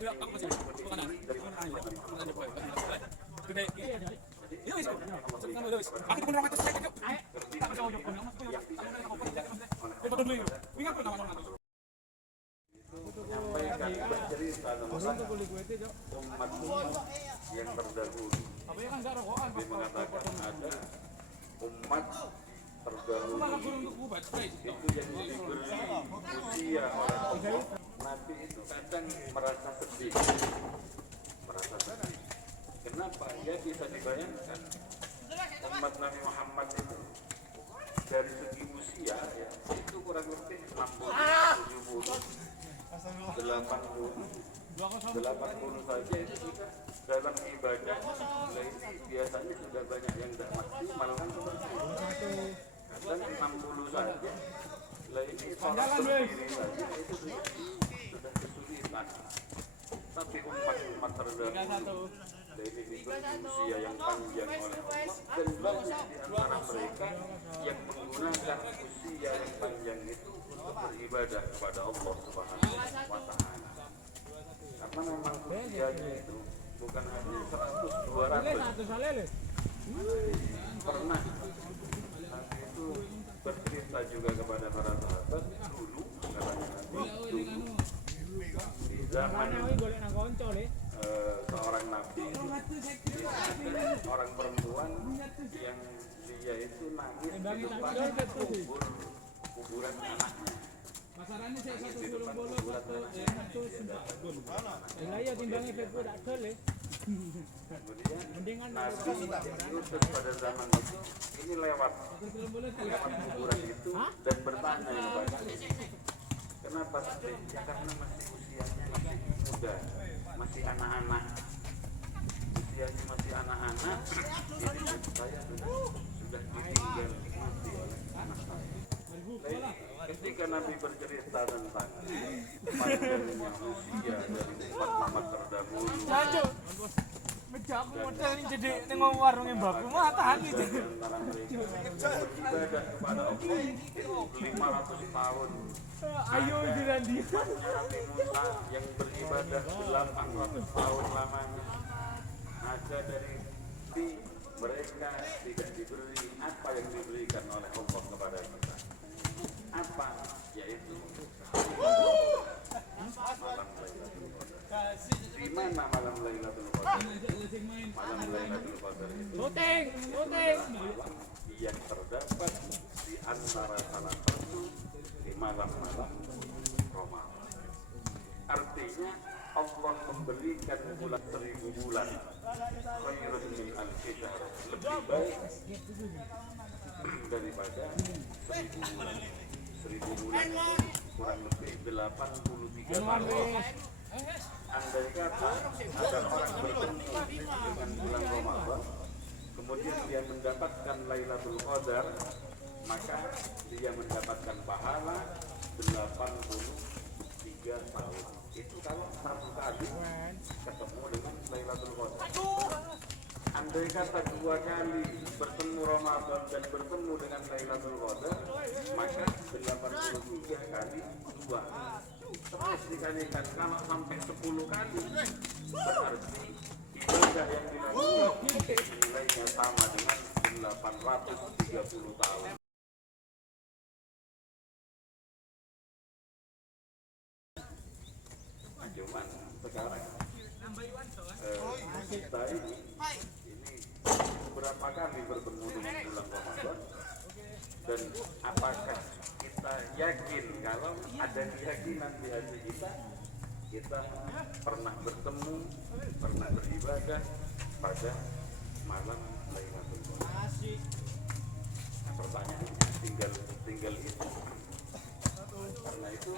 menyampaikan bercerita tentang umat yang terdahulu. Dia mengatakan ada umat terdahulu itu yang diberi usia oleh Allah. Nabi itu kadang merasa sedih. Kenapa? Ya bisa dibayangkan umat Nabi Muhammad itu dari segi usia ya itu kurang lebih 60, 70, 80 saja itu juga dalam ibadah. Nah ini biasanya sudah banyak yang tidak maksimal kan seperti itu. Kadang 60 saja. Lah ini sholat berdiri saja itu sudah kesulitan. Tapi umat terdahulu ini diberi usia yang panjang oleh Allah dan banyak di antara mereka yang menggunakan usia yang panjang itu untuk beribadah kepada Allah Subhanahu wa Ta'ala. Karena memang usianya itu bukan hanya 100-200. Pernah Nabi itu bercerita juga kepada para sahabat dulu, katanya Nabi dulu di zaman seorang nabi ada orang perempuan yang dia itu nangis di depan kuburan anaknya. Nangis di depan kuburan anaknya. Kemudian Nabi diutus pada zaman itu ini lewat kuburan itu dan bertanya kepada kenapa sedih? Ya karena masih usianya masih muda, masih anak-anak. Usianya masih anak-anak, jadi saya sudah ditinggal mati oleh anak saya. Ketika Nabi bercerita tentang panjangnya usia dari umat terdahulu, Mejak model ini jadi nengok warungnya baku mah tahan gitu. antara mereka beribadah kepada Allah itu 500 tahun. Ayo jiran dia. Nabi Musa yang beribadah 800 tahun lamanya. Ada dari mereka tidak diberi apa yang diberikan oleh Allah kepada kita. Apa? Yaitu malam Lailatul Qadar. Di mana malam Lailatul Qadar? Malam Lailatul Qadar itu malam yang terdapat di antara salah satu di malam-malam Ramadan. Artinya Allah memberikan bulan 1000 bulan khairun min alfi syahr, lebih baik daripada 1000 bulan. 1000 bulan kurang lebih 83 tahun. Andai kata ada orang bertemu dengan bulan Ramadan, kemudian dia mendapatkan Lailatul Qadar, maka dia mendapatkan pahala 83 tahun. Itu kalau satu kali ketemu dengan Lailatul Qadar. Andai kata 2 kali bertemu Ramadan dan bertemu dengan Lailatul Qadar, maka 83 kali 2. Terus dikalikan kalau sampai 10 kali, berarti ibadah yang dilakukan nilainya sama dengan 830 tahun. Cuman sekarang kita ini berapa kali bertemu dengan bulan Ramadan, dan apakah kita yakin kalau ada keyakinan di hati kita pernah bertemu, pernah beribadah pada malam Lailatul Qadar? Nah, pertanyaannya tinggal itu. Karena itu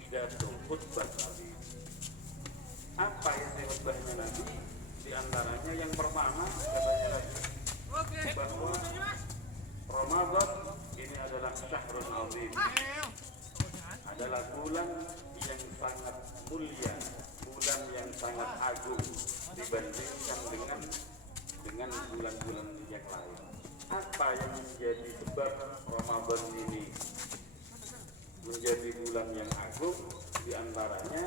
pidato khutbah Nabi. Apa isi khutbahnya Nabi? Di antaranya yang pertama katanya Nabi bahwa Ramadan ini adalah syahrul azim, adalah bulan yang sangat mulia, bulan yang sangat agung dibandingkan dengan bulan-bulan yang lain. Apa yang menjadi sebab Ramadan ini menjadi bulan yang agung? di antaranya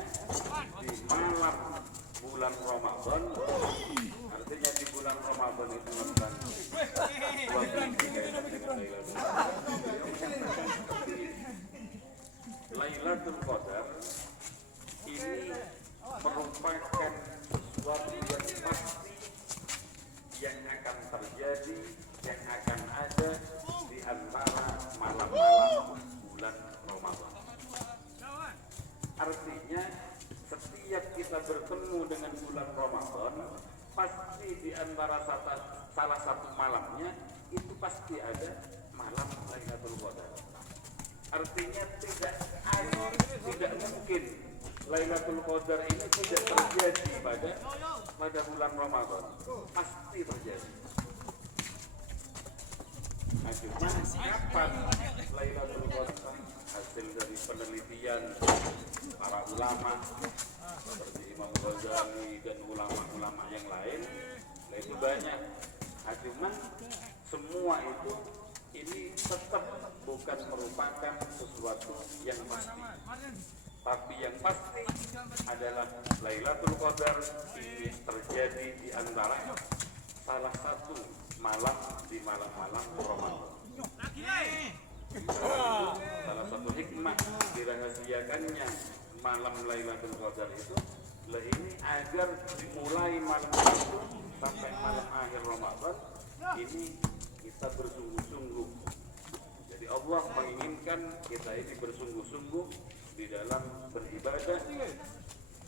di malam bulan Ramadan, artinya di bulan Ramadan itu bukan Lailatul Qadar ini merupakan sesuatu yang pasti yang akan terjadi, yang akan ada di antara malam-malam bulan Ramadan. Artinya setiap kita bertemu dengan bulan Ramadan, pasti di antara salah satu malamnya itu pasti ada malam Lailatul Qadar. Artinya tidak mungkin Lailatul Qadar ini tidak terjadi pada bulan Ramadan. Pasti terjadi. Nah, cuma kapan Lailatul Qadar? Hasil dari penelitian para ulama seperti Imam Ghazali dan ulama-ulama yang lain, itu banyak. Nah, cuman semua itu ini tetap bukan merupakan sesuatu yang pasti. Tapi yang pasti adalah Lailatul Qadar ini terjadi di antara salah satu malam di malam-malam Ramadan. Salah satu hikmah dirahasiakannya malam Lailatul Qadar itu ini agar dimulai malam itu sampai malam akhir Ramadan ini kita bersungguh-sungguh. Jadi Allah menginginkan kita ini bersungguh-sungguh di dalam beribadah,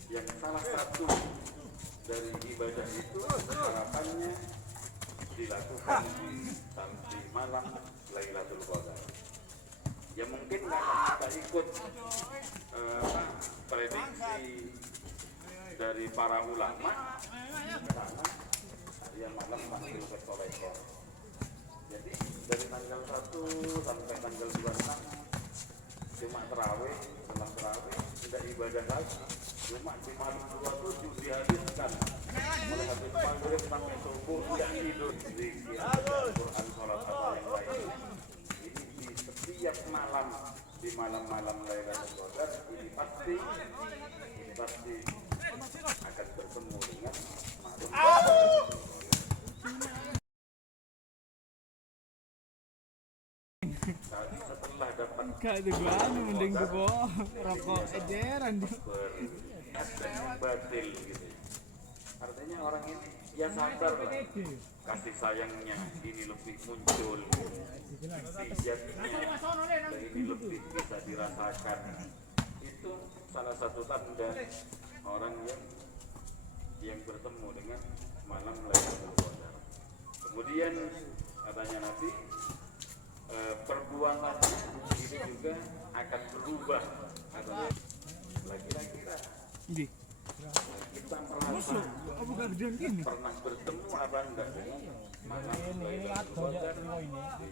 yang salah satu dari ibadah itu harapannya dilakukan di malam Lailatul Qadar. Ya mungkin kalau kita ikut prediksi dari para ulama, karena harian malam pasti berkorekor. Jadi dari tanggal 1 sampai tanggal 26 cuma terawih, setelah terawih tidak ibadah lagi. Cuma di malam 27 dihabiskan mulai habis maghrib sampai subuh tidak tidur, zikir, Al-Quran, sholat atau yang lainnya. Ini di setiap malam, di malam-malam Lailatul Qadar ini pasti akan bertemu dengan malam. Setelah dapat gak ada gua mending gua rokok ejeran yang batil gitu. Artinya orang ini ya sadar lah, kasih sayangnya ini lebih muncul, pijatnya ini lebih bisa dirasakan. Itu salah satu tanda orang yang bertemu dengan malam Lailatul Qadar. Kemudian katanya Nabi, perbuatannya ini juga akan berubah. Lagi-lagi kita merasa pernah bertemu apa enggak dengan malam Lailatul Qadar di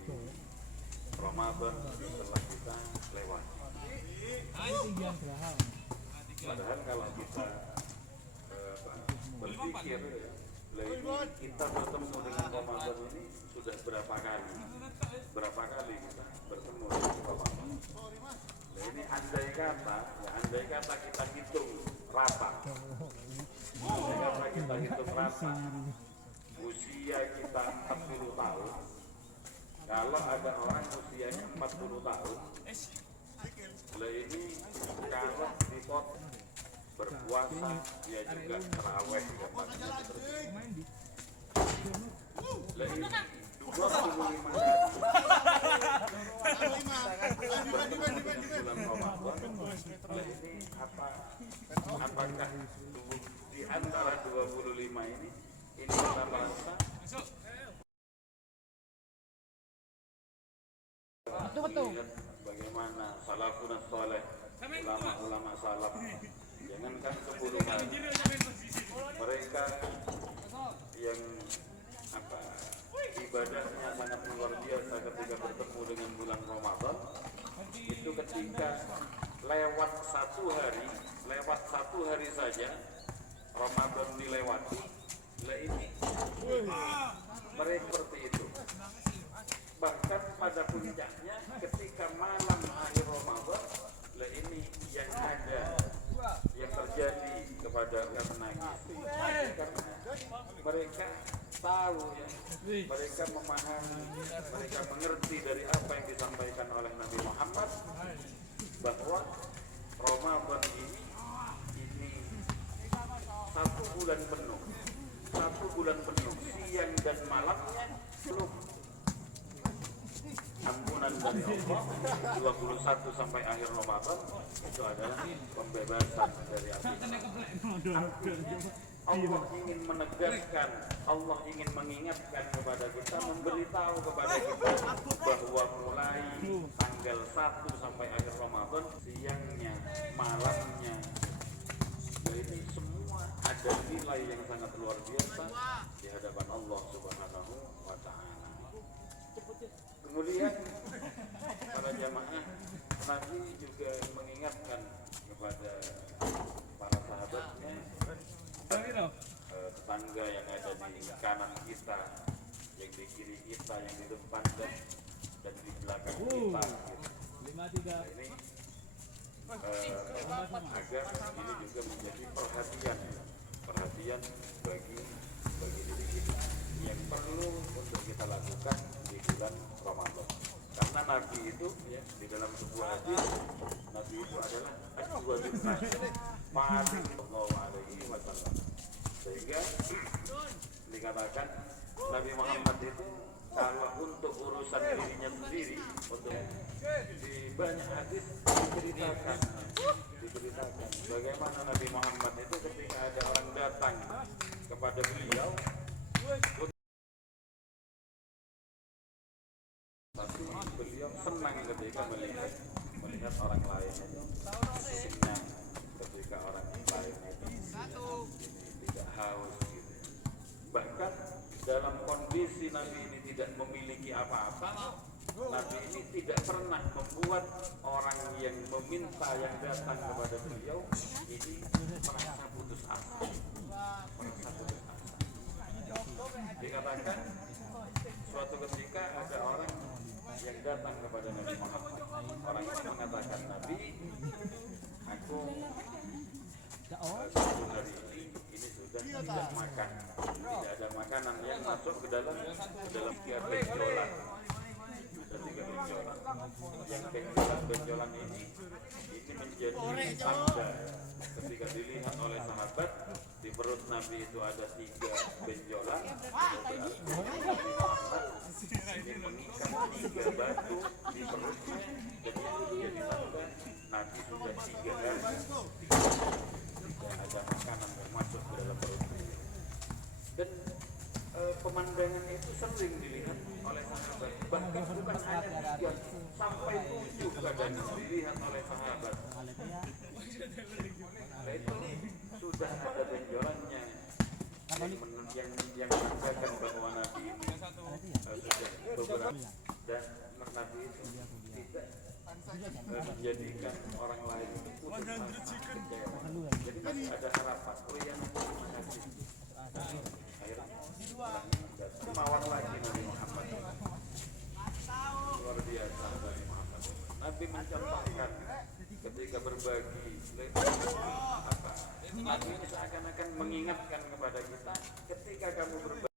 Ramadan setelah kita lewat. Padahal kalau kita berpikir kita bertemu dengan Ramadan ini sudah berapa kali kita bertemu dengan Ramadan. Nah, ini andai kata kita hitung rata, usia kita 40 tahun. Kalau ada orang usianya 40 tahun, lah ini kalau dipotong berpuasa, dia juga terawih, lah ini 25 hari bulan Ramadan. Lah ini apakah di antara 25 ini kita merasa lihat bagaimana salafun saleh, ulama-ulama salaf, jangankan 10 hari, mereka yang ibadahnya sangat luar biasa ketika bertemu dengan bulan Ramadan, itu ketika lewat satu hari saja Ramadan dilewati, lah ini mereka seperti itu. Bahkan pada puncaknya ketika malam akhir Ramadan, Lah ini yang ada, yang terjadi kepada karena mereka tahu ya, mereka memahami, mereka mengerti dari apa yang disampaikan oleh Nabi Muhammad bahwa Ramadan ini satu bulan penuh siang dan malamnya belum ampunan dari Allah 21 sampai akhir Ramadan itu adalah pembebasan dari api. Allah ingin menegaskan, Allah ingin mengingatkan kepada kita, memberitahu kepada kita bahwa mulai tanggal 1 sampai akhir Ramadan siangnya, malamnya, ini semua ada nilai yang sangat luar biasa di hadapan Allah Subhanahu wa Ta'ala. Kemudian para jamaah, Nabi juga mengingatkan kepada para sahabatnya, tetangga yang ada di kanan kita, yang di kiri kita, yang di depan dan di belakang kita. Nah, ini agar ini juga menjadi perhatian bagi diri kita yang perlu untuk kita lakukan di bulan Ramadan. Karena Nabi itu ya, di dalam sebuah hadis, Nabi itu adalah aswadun nas paling sallallahu alaihi wasallam. Sehingga dikatakan Nabi Muhammad itu kalau untuk urusan dirinya sendiri, untuk di banyak hadis diberitakan bagaimana Nabi Muhammad itu ketika ada orang datang kepada beliau, tapi beliau senang ketika melihat orang lain itu senang ketika orang lain itu tidak haus gitu. Bahkan dalam kondisi Nabi ini tidak memiliki apa-apa, Nabi ini tidak pernah membuat orang yang meminta, yang datang kepada beliau ini merasa putus asa. Dikatakan suatu ketika ada orang yang datang kepada Nabi Muhammad. Orang itu mengatakan, Nabi, aku hari ini sudah tidak makan, tidak ada makanan yang masuk ke dalam tiga benjolan. Yang benjolan ini menjadi tanda ketika dilihat oleh sahabat di perut Nabi itu ada 3 benjolan, Nabi Muhammad ingin mengikat 3 batu di perutnya, dan itu menjadi tanda Nabi sudah 3 hari tidak ada makanan yang masuk ke dalam perutnya. Dan pemandangan itu sering dilihat oleh sahabat, bahkan bukan hanya 3 sampai 7 kadang dilihat oleh sahabat. Nah, itu sudah ada benjolannya yang menandakan bahwa Nabi ini sudah beberapa, dan Nabi itu tidak menjadikan orang lain itu putus asa, kecewa. Jadi masih ada harapan. Oh ya, terima kasih. Akhirnya kemauan lagi Nabi Muhammad. Luar biasa Nabi Muhammad. Nabi mencontohkan ketika berbagi apa? Nabi ini seakan-akan mengingatkan kepada kita, ketika kamu berbagi